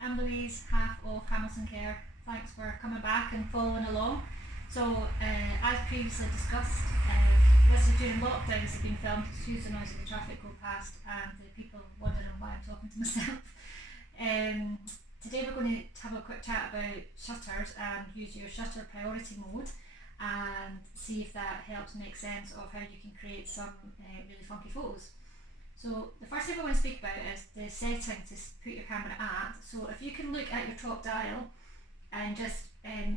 I'm Louise, half of Hamilton Care. Thanks for coming back and following along. So, as previously discussed, this is during lockdowns have been filmed to excuse the noise of the traffic go past and the people wondering why I'm talking to myself. Today we're going to have a quick chat about shutters and use your shutter priority mode and see if that helps make sense of how you can create some really funky photos. So the first thing I want to speak about is the setting to put your camera at. So if you can look at your top dial and just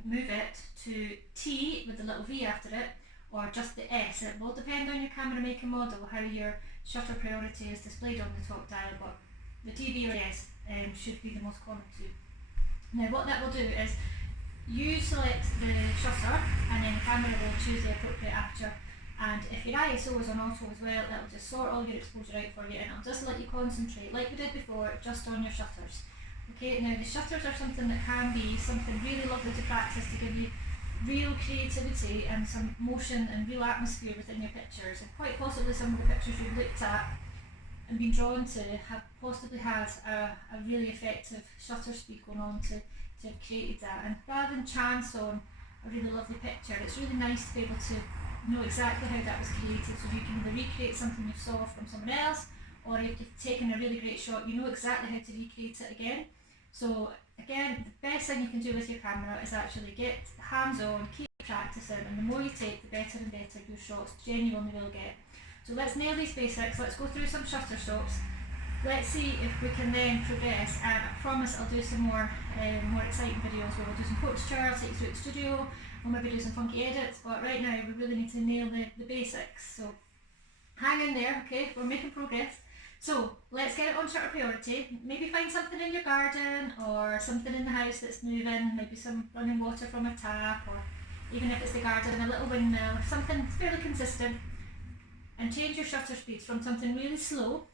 move it to T with the little V after it, or just the S. It will depend on your camera make and model how your shutter priority is displayed on the top dial, but the T, V or S should be the most common two. Now what that will do is you select the shutter and then the camera will choose the appropriate aperture. And if your ISO is on auto as well, it'll just sort all your exposure out for you and it'll just let you concentrate, like we did before, just on your shutters. Okay, now the shutters are something that can be something really lovely to practice to give you real creativity and some motion and real atmosphere within your pictures. And quite possibly some of the pictures you've looked at and been drawn to have possibly had a really effective shutter speed going on to have created that. And rather than chance on a really lovely picture, it's really nice to be able to know exactly how that was created, so you can either recreate something you saw from someone else, or if you've taken a really great shot, you know exactly how to recreate it again. So again, the best thing you can do with your camera is actually get hands on, keep practicing, and the more you take, the better and better your shots genuinely will get. So let's nail these basics, let's go through some shutter stops. Let's see if we can then progress, and I promise I'll do some more exciting videos where we'll do some portraiture, I'll take you through the studio, we'll maybe do some funky edits, but right now we really need to nail the basics. So hang in there, okay, we're making progress. So let's get it on shutter priority. Maybe find something in your garden or something in the house that's moving, maybe some running water from a tap, or even if it's the garden, a little windmill, or something fairly consistent, and change your shutter speeds from something really slow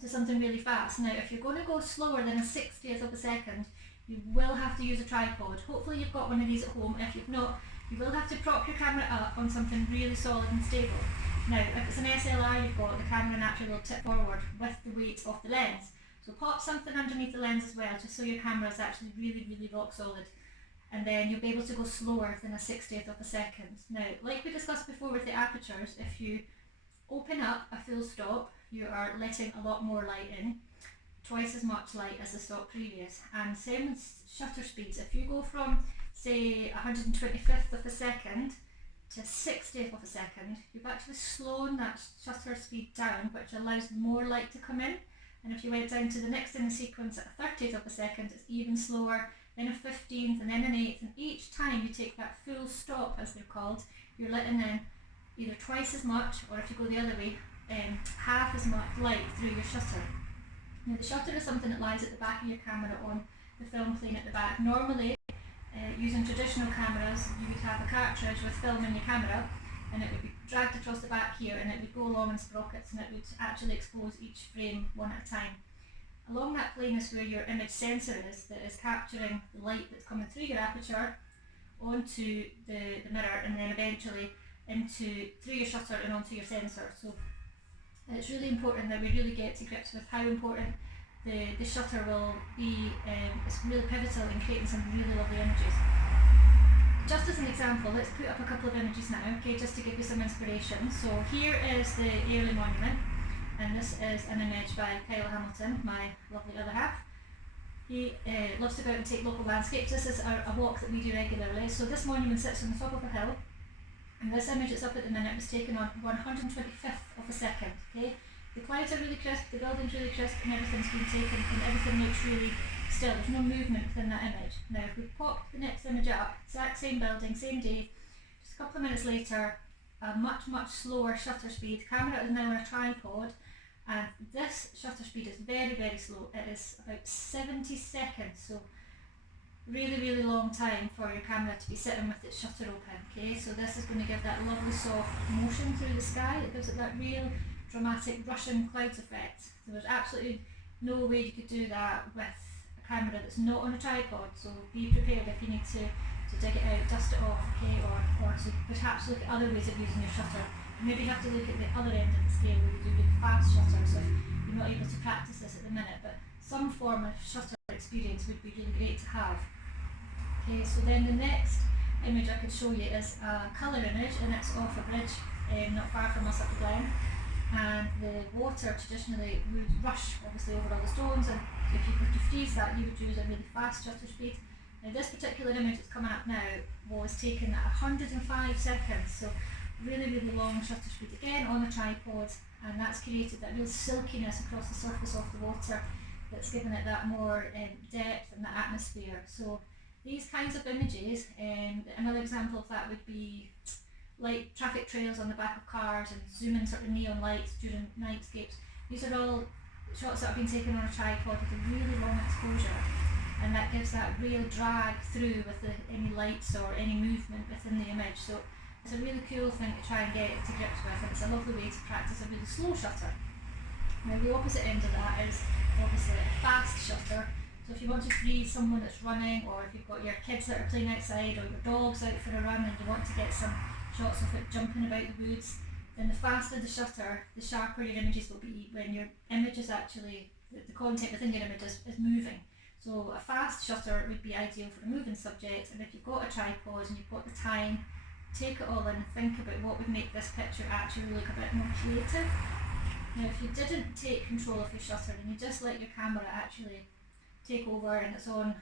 to something really fast. Now if you're going to go slower than a 60th of a second, you will have to use a tripod. Hopefully you've got one of these at home. If you've not, you will have to prop your camera up on something really solid and stable. Now if it's an SLR you've got, the camera naturally will tip forward with the weight of the lens. So pop something underneath the lens as well, just so your camera is actually really, really rock solid. And then you'll be able to go slower than a 60th of a second. Now, like we discussed before with the apertures, if you open up a full stop, you are letting a lot more light in, twice as much light as the stop previous. And same with shutter speeds. If you go from say 125th of a second to 60th of a second, you've actually slowed that shutter speed down, which allows more light to come in. And if you went down to the next in the sequence at a 30th of a second, it's even slower, then a 15th and then an 8th, and each time you take that full stop, as they're called, you're letting in either twice as much, or if you go the other way, half as much light through your shutter. Now the shutter is something that lies at the back of your camera on the film plane at the back. Normally, using traditional cameras, you would have a cartridge with film in your camera, and it would be dragged across the back here, and it would go along in sprockets, and it would actually expose each frame one at a time. Along that plane is where your image sensor is, that is capturing the light that's coming through your aperture onto the mirror, and then eventually through your shutter and onto your sensor. So it's really important that we really get to grips with how important the shutter will be. It's really pivotal in creating some really lovely images. Just as an example, let's put up a couple of images now, okay, just to give you some inspiration. So here is the Airlie Monument, and this is an image by Kyle Hamilton, my lovely other half. He loves to go out and take local landscapes. This is a walk that we do regularly. So this monument sits on the top of a hill, and this image that's up at the minute was taken on 125th of a second. Okay, the clouds are really crisp, the building's really crisp, and everything's been taken, and everything looks really still. There's no movement within that image. Now if we pop the next image up, exact same building, same day, just a couple of minutes later, a much, much slower shutter speed. The camera is now on a tripod, and this shutter speed is very, very slow. It is about 70 seconds, so really, really long time for your camera to be sitting with its shutter open. Okay, so this is going to give that lovely soft motion through the sky. It gives it that real dramatic Russian clouds effect. So there's absolutely no way you could do that with a camera that's not on a tripod. So be prepared if you need to dig it out, dust it off, okay, or to perhaps look at other ways of using your shutter. Maybe you have to look at the other end of the scale where you do really fast shutters if you're not able to practice this at the minute, but some form of shutter experience would be really great to have. Okay, so then the next image I could show you is a colour image, and it's off a bridge not far from us up the Glen, and the water traditionally would rush obviously over all the stones, and if you were to freeze that you would use a really fast shutter speed. Now this particular image that's coming up now was taken at 105 seconds, so really long shutter speed again on a tripod, and that's created that real silkiness across the surface of the water that's given it that more depth and that atmosphere. So these kinds of images, another example of that would be like traffic trails on the back of cars and zoom in sort of neon lights during nightscapes. These are all shots that have been taken on a tripod with a really long exposure, and that gives that real drag through with any lights or any movement within the image. So it's a really cool thing to try and get to grips with, and it's a lovely way to practice a really slow shutter. Now the opposite end of that is obviously a fast shutter. So if you want to freeze someone that's running, or if you've got your kids that are playing outside, or your dog's out for a run and you want to get some shots of it jumping about the woods, then the faster the shutter, the sharper your images will be when your image is actually, the content within your image is moving. So a fast shutter would be ideal for a moving subject, and if you've got a tripod and you've got the time, take it all in and think about what would make this picture actually look a bit more creative. Now if you didn't take control of your shutter and you just let your camera actually take over and it's on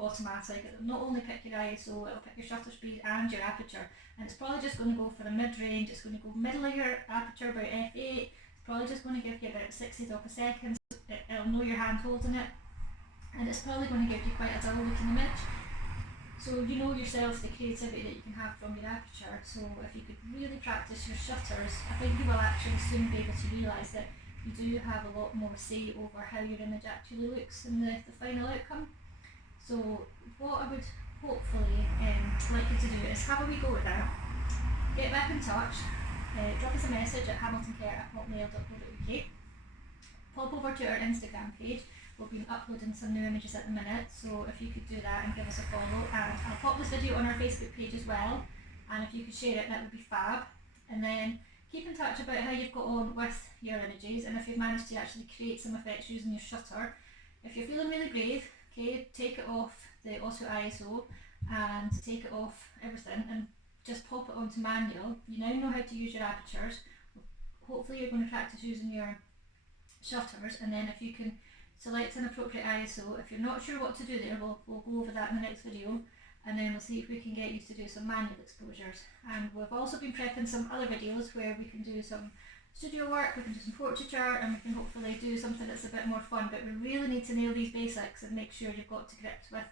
automatic, it'll not only pick your ISO, it'll pick your shutter speed and your aperture, and it's probably just going to go for a mid-range, it's going to go middle of your aperture about f8, it's probably just going to give you about 60th of a second, it'll know your hand holding it, and it's probably going to give you quite a dull looking image. So you know yourself the creativity that you can have from your aperture, so if you could really practice your shutters, I think you will actually soon be able to realise that you do have a lot more say over how your image actually looks in the final outcome. So what I would hopefully like you to do is have a wee go at that, get back in touch, drop us a message at hamiltoncare@hotmail.co.uk, pop over to our Instagram page. We've been uploading some new images at the minute, so if you could do that and give us a follow, and I'll pop this video on our Facebook page as well, and if you could share it, that would be fab. And then keep in touch about how you've got on with your images, and if you've managed to actually create some effects using your shutter. If you're feeling really brave, okay, take it off the auto ISO and take it off everything and just pop it onto manual. You now know how to use your apertures. Hopefully you're going to practice using your shutters, and then if you can select an appropriate ISO. If you're not sure what to do there, we'll go over that in the next video, and then we'll see if we can get you to do some manual exposures. And we've also been prepping some other videos where we can do some studio work, we can do some portraiture, and we can hopefully do something that's a bit more fun, but we really need to nail these basics and make sure you've got to grips with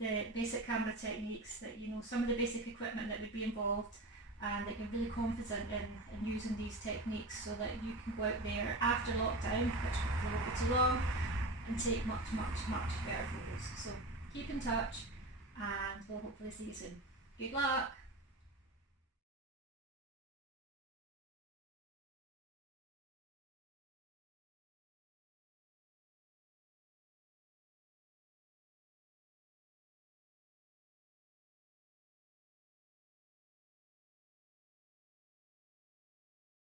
the basic camera techniques, that you know some of the basic equipment that would be involved, and that you're really confident in using these techniques, so that you can go out there after lockdown, which hopefully won't be too long, and take much better photos. So keep in touch, and we'll hopefully see you soon. Good luck!